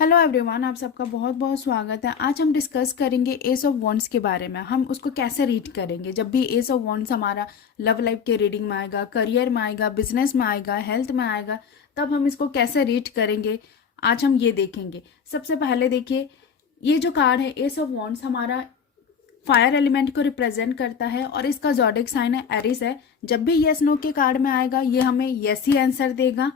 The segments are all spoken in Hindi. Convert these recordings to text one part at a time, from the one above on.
हेलो एवरीवन, आप सबका बहुत बहुत स्वागत है। आज हम डिस्कस करेंगे एस ऑफ वॉन्ड्स के बारे में। हम उसको कैसे रीड करेंगे। जब भी एस ऑफ वॉन्ड्स हमारा लव लाइफ के रीडिंग में आएगा, करियर में आएगा, बिजनेस में आएगा, हेल्थ में आएगा, तब हम इसको कैसे रीड करेंगे आज हम ये देखेंगे। सबसे पहले देखिए, ये जो कार्ड है एस ऑफ वॉन्ड्स हमारा फायर एलिमेंट को रिप्रेजेंट करता है और इसका जॉडिक साइन है एरिस है। जब भी यस नो के कार्ड में आएगा ये हमें यस ही आंसर देगा।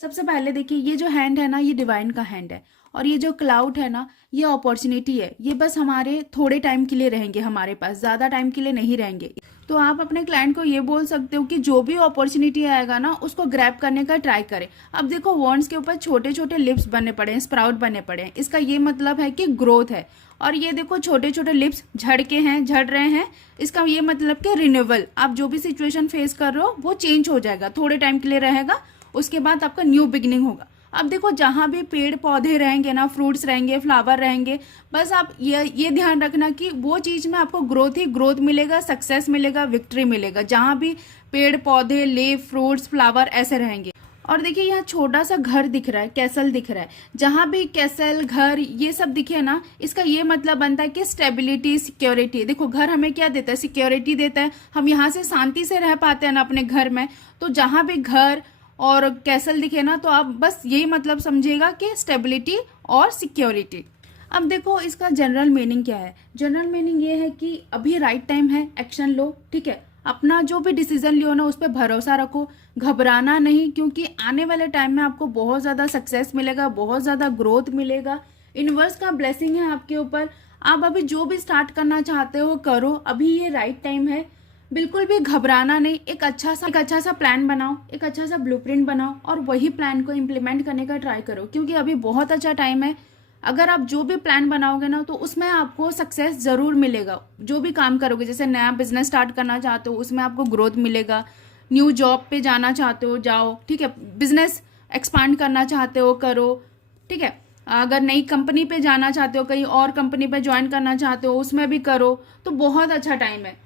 सबसे पहले देखिए, ये जो हैंड है ना, ये डिवाइन का हैंड है और ये जो क्लाउड है ना, ये अपॉर्चुनिटी है। ये बस हमारे थोड़े टाइम के लिए रहेंगे, हमारे पास ज़्यादा टाइम के लिए नहीं रहेंगे। तो आप अपने क्लाइंट को ये बोल सकते हो कि जो भी अपॉर्चुनिटी आएगा ना, उसको ग्रैब करने का ट्राई करें। अब देखो, वॉन्ड्स के ऊपर छोटे छोटे लिप्स बने पड़े हैं, स्प्राउट बने पड़े हैं। इसका ये मतलब है कि ग्रोथ है। और ये देखो, छोटे छोटे लिप्स झड़ रहे हैं। इसका ये मतलब कि रिन्यूअल, आप जो भी सिचुएशन फेस कर रहे हो वो चेंज हो जाएगा, थोड़े टाइम के लिए रहेगा, उसके बाद आपका न्यू बिगिनिंग होगा। अब देखो, जहाँ भी पेड़ पौधे रहेंगे ना, फ्रूट्स रहेंगे, फ्लावर रहेंगे, बस आप ये ध्यान रखना कि वो चीज़ में आपको ग्रोथ ही ग्रोथ मिलेगा, सक्सेस मिलेगा, विक्ट्री मिलेगा। जहाँ भी पेड़ पौधे, लीफ, फ्रूट्स, फ्लावर ऐसे रहेंगे। और देखिए, यहाँ छोटा सा घर दिख रहा है, कैसल दिख रहा है। जहाँ भी कैसल, घर, ये सब दिखे ना, इसका ये मतलब बनता है कि स्टेबिलिटी, सिक्योरिटी। देखो, घर हमें क्या देता है? सिक्योरिटी देता है। हम यहाँ से शांति से रह पाते हैं ना अपने घर में। तो जहाँ भी घर और कैसल दिखे ना, तो आप बस यही मतलब समझिएगा कि स्टेबिलिटी और सिक्योरिटी। अब देखो, इसका जनरल मीनिंग क्या है? जनरल मीनिंग ये है कि अभी राइट टाइम है, एक्शन लो। ठीक है, अपना जो भी डिसीजन लियो ना, उस पर भरोसा रखो, घबराना नहीं, क्योंकि आने वाले टाइम में आपको बहुत ज़्यादा सक्सेस मिलेगा, बहुत ज़्यादा ग्रोथ मिलेगा। यूनिवर्स का ब्लेसिंग है आपके ऊपर। आप अभी जो भी स्टार्ट करना चाहते हो करो, अभी ये राइट टाइम है। बिल्कुल भी घबराना नहीं। एक अच्छा सा प्लान बनाओ, एक अच्छा सा ब्लूप्रिंट बनाओ और वही प्लान को इम्प्लीमेंट करने का ट्राई करो, क्योंकि अभी बहुत अच्छा टाइम है। अगर आप जो भी प्लान बनाओगे ना, तो उसमें आपको सक्सेस ज़रूर मिलेगा। जो भी काम करोगे, जैसे नया बिजनेस स्टार्ट करना चाहते हो, उसमें आपको ग्रोथ मिलेगा। न्यू जॉब पे जाना चाहते हो, जाओ। ठीक है, बिजनेस एक्सपांड करना चाहते हो, करो। ठीक है, अगर नई कंपनी पे जाना चाहते हो, कहीं और कंपनी पे ज्वाइन करना चाहते हो, उसमें भी करो। तो बहुत अच्छा टाइम है।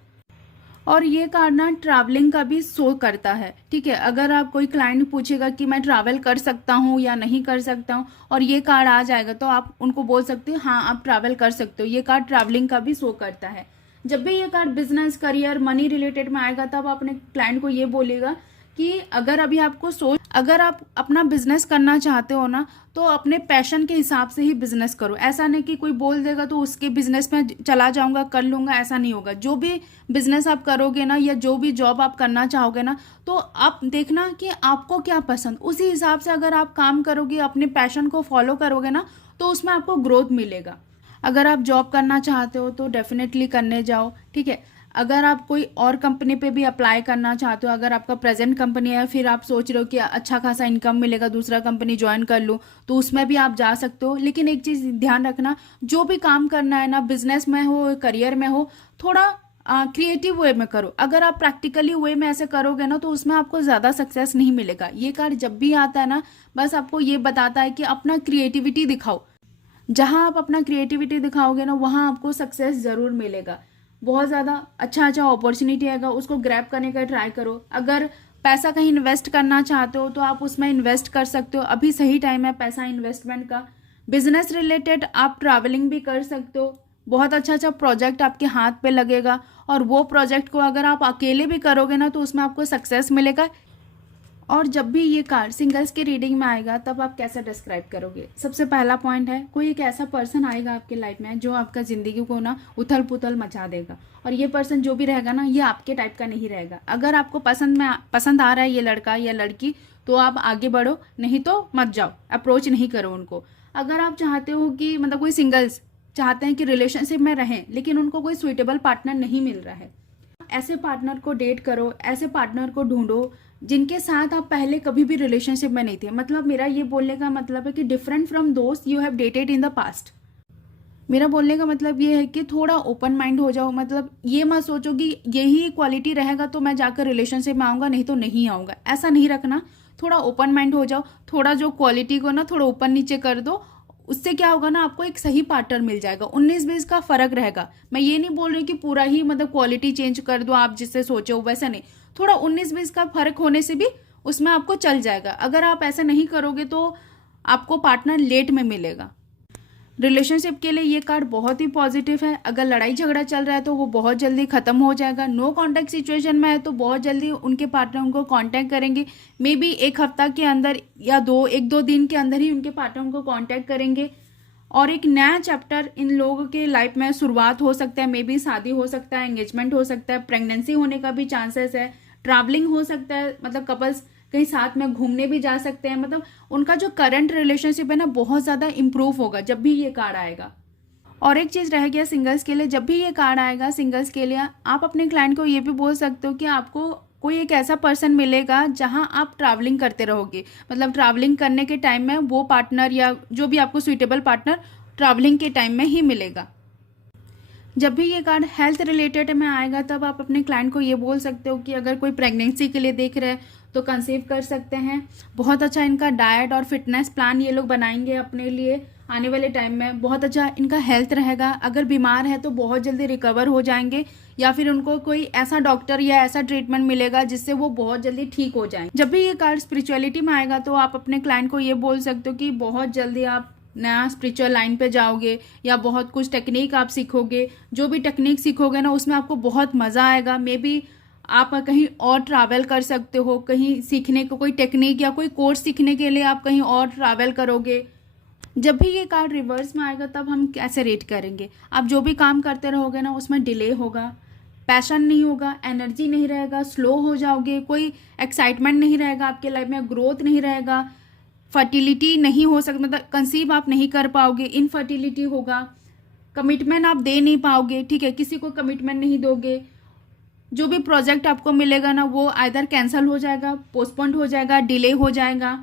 और ये कार्ड ना ट्रैवलिंग का भी शो करता है। ठीक है, अगर आप कोई क्लाइंट पूछेगा कि मैं ट्रैवल कर सकता हूँ या नहीं कर सकता हूँ, और ये कार्ड आ जाएगा, तो आप उनको बोल सकते हो हाँ आप ट्रैवल कर सकते हो। ये कार्ड ट्रैवलिंग का भी शो करता है। जब भी ये card business, career, money related में आएगा, तब अपने क्लाइंट को ये बोलेगा कि अगर आप अपना बिजनेस करना चाहते हो ना, तो अपने पैशन के हिसाब से ही बिजनेस करो। ऐसा नहीं कि कोई बोल देगा तो उसके बिजनेस में चला जाऊंगा, कर लूंगा, ऐसा नहीं होगा। जो भी बिजनेस आप करोगे ना, या जो भी जॉब आप करना चाहोगे ना, तो आप देखना कि आपको क्या पसंद, उसी हिसाब से अगर आप काम करोगे, अपने पैशन को फॉलो करोगे ना, तो उसमें आपको ग्रोथ मिलेगा। अगर आप जॉब करना चाहते हो तो डेफिनेटली करने जाओ। ठीक है, अगर आप कोई और कंपनी पे भी अप्लाई करना चाहते हो, अगर आपका प्रेजेंट कंपनी है, फिर आप सोच रहे हो कि अच्छा खासा इनकम मिलेगा, दूसरा कंपनी ज्वाइन कर लूँ, तो उसमें भी आप जा सकते हो। लेकिन एक चीज़ ध्यान रखना, जो भी काम करना है ना, बिजनेस में हो, करियर में हो, थोड़ा क्रिएटिव वे में करो। अगर आप प्रैक्टिकली वे में ऐसे करोगे ना, तो उसमें आपको ज़्यादा सक्सेस नहीं मिलेगा। ये कार्ड जब भी आता है ना, बस आपको ये बताता है कि अपना क्रिएटिविटी दिखाओ। जहाँ आप अपना क्रिएटिविटी दिखाओगे ना, वहाँ आपको सक्सेस ज़रूर मिलेगा। बहुत ज़्यादा अच्छा अपॉर्चुनिटी आएगा, उसको ग्रैब करने का ट्राई करो। अगर पैसा कहीं इन्वेस्ट करना चाहते हो, तो आप उसमें इन्वेस्ट कर सकते हो। अभी सही टाइम है पैसा इन्वेस्टमेंट का। बिजनेस रिलेटेड आप ट्रैवलिंग भी कर सकते हो। बहुत अच्छा प्रोजेक्ट आपके हाथ पे लगेगा, और वो प्रोजेक्ट को अगर आप अकेले भी करोगे ना, तो उसमें आपको सक्सेस मिलेगा। और जब भी ये कार्ड सिंगल्स की रीडिंग में आएगा, तब आप कैसे डिस्क्राइब करोगे? सबसे पहला पॉइंट है, कोई एक ऐसा पर्सन आएगा आपके लाइफ में जो आपका ज़िंदगी को ना उथल पुथल मचा देगा। और ये पर्सन जो भी रहेगा ना, ये आपके टाइप का नहीं रहेगा। अगर आपको पसंद आ रहा है ये लड़का या लड़की, तो आप आगे बढ़ो, नहीं तो मत जाओ, अप्रोच नहीं करो उनको। अगर आप चाहते हो कि मतलब कोई सिंगल्स चाहते हैं कि रिलेशनशिप में रहें, लेकिन उनको कोई सुइटेबल पार्टनर नहीं मिल रहा है, ऐसे पार्टनर को डेट करो, ऐसे पार्टनर को ढूंढो जिनके साथ आप पहले कभी भी रिलेशनशिप में नहीं थे। मतलब मेरा ये बोलने का मतलब है कि डिफरेंट फ्रॉम दोस्त you have dated in the past. मेरा बोलने का मतलब ये है कि थोड़ा ओपन माइंड हो जाओ। मतलब ये मत सोचो कि यही क्वालिटी रहेगा तो मैं जाकर रिलेशनशिप में आऊँगा, नहीं तो नहीं आऊँगा, ऐसा नहीं रखना। थोड़ा ओपन माइंड हो जाओ, थोड़ा जो क्वालिटी को ना थोड़ा ऊपर नीचे कर दो। उससे क्या होगा ना, आपको एक सही पार्टनर मिल जाएगा। 19-20 का फर्क रहेगा। मैं ये नहीं बोल रही कि पूरा ही मतलब क्वालिटी चेंज कर दो आप जिससे सोचे हो, वैसा नहीं। थोड़ा 19-20 का फर्क होने से भी उसमें आपको चल जाएगा। अगर आप ऐसा नहीं करोगे तो आपको पार्टनर लेट में मिलेगा। रिलेशनशिप के लिए ये कार्ड बहुत ही पॉजिटिव है। अगर लड़ाई झगड़ा चल रहा है तो वो बहुत जल्दी ख़त्म हो जाएगा। नो कांटेक्ट सिचुएशन में है तो बहुत जल्दी उनके पार्टनर उनको कांटेक्ट करेंगे। मे बी एक हफ्ता के अंदर या एक दो दिन के अंदर ही उनके पार्टनर उनको कांटेक्ट करेंगे और एक नया चैप्टर इन लोगों के लाइफ में शुरुआत हो सकता है। मे बी शादी हो सकता है, एंगेजमेंट हो सकता है, प्रेगनेंसी होने का भी चांसेस है, ट्रैवलिंग हो सकता है, मतलब कपल्स कहीं साथ में घूमने भी जा सकते हैं। मतलब उनका जो करंट रिलेशनशिप है ना बहुत ज़्यादा इम्प्रूव होगा जब भी ये कार्ड आएगा। और एक चीज़ रह गया सिंगल्स के लिए, जब भी ये कार्ड आएगा सिंगल्स के लिए आप अपने क्लाइंट को ये भी बोल सकते हो कि आपको कोई एक ऐसा पर्सन मिलेगा जहां आप ट्रैवलिंग करते रहोगे। मतलब ट्रैवलिंग करने के टाइम में वो पार्टनर या जो भी आपको सूटेबल पार्टनर ट्रैवलिंग के टाइम में ही मिलेगा। जब भी ये कार्ड हेल्थ रिलेटेड में आएगा तब आप अपने क्लाइंट को ये बोल सकते हो कि अगर कोई प्रेगनेंसी के लिए देख रहे हैं तो कंसीव कर सकते हैं। बहुत अच्छा इनका डाइट और फिटनेस प्लान ये लोग बनाएंगे अपने लिए आने वाले टाइम में। बहुत अच्छा इनका हेल्थ रहेगा। अगर बीमार है तो बहुत जल्दी रिकवर हो जाएंगे या फिर उनको कोई ऐसा डॉक्टर या ऐसा ट्रीटमेंट मिलेगा जिससे वो बहुत जल्दी ठीक हो जाएं। जब भी ये कार्ड स्पिरिचुअलिटी में आएगा तो आप अपने क्लाइंट को ये बोल सकते हो कि बहुत जल्दी आप नया स्पिरिचुअल लाइन पे जाओगे या बहुत कुछ टेक्निक आप सीखोगे। जो भी टेक्निक सीखोगे ना उसमें आपको बहुत मज़ा आएगा। मे बी आप कहीं और ट्रैवल कर सकते हो, कहीं सीखने को कोई टेक्निक या कोई कोर्स सीखने के लिए आप कहीं और ट्रैवल करोगे। जब भी ये कार्ड रिवर्स में आएगा तब हम कैसे रेट करेंगे। आप जो भी काम करते रहोगे ना उसमें डिले होगा, पैशन नहीं होगा, एनर्जी नहीं रहेगा, स्लो हो जाओगे, कोई एक्साइटमेंट नहीं रहेगा आपके लाइफ में, ग्रोथ नहीं रहेगा, फर्टिलिटी नहीं हो सकता, मतलब कंसीव आप नहीं कर पाओगे, इनफर्टिलिटी होगा, कमिटमेंट आप दे नहीं पाओगे। ठीक है, किसी को कमिटमेंट नहीं दोगे। जो भी प्रोजेक्ट आपको मिलेगा ना वो आइदर कैंसिल हो जाएगा, पोस्टपोन्ड हो जाएगा, डिले हो जाएगा।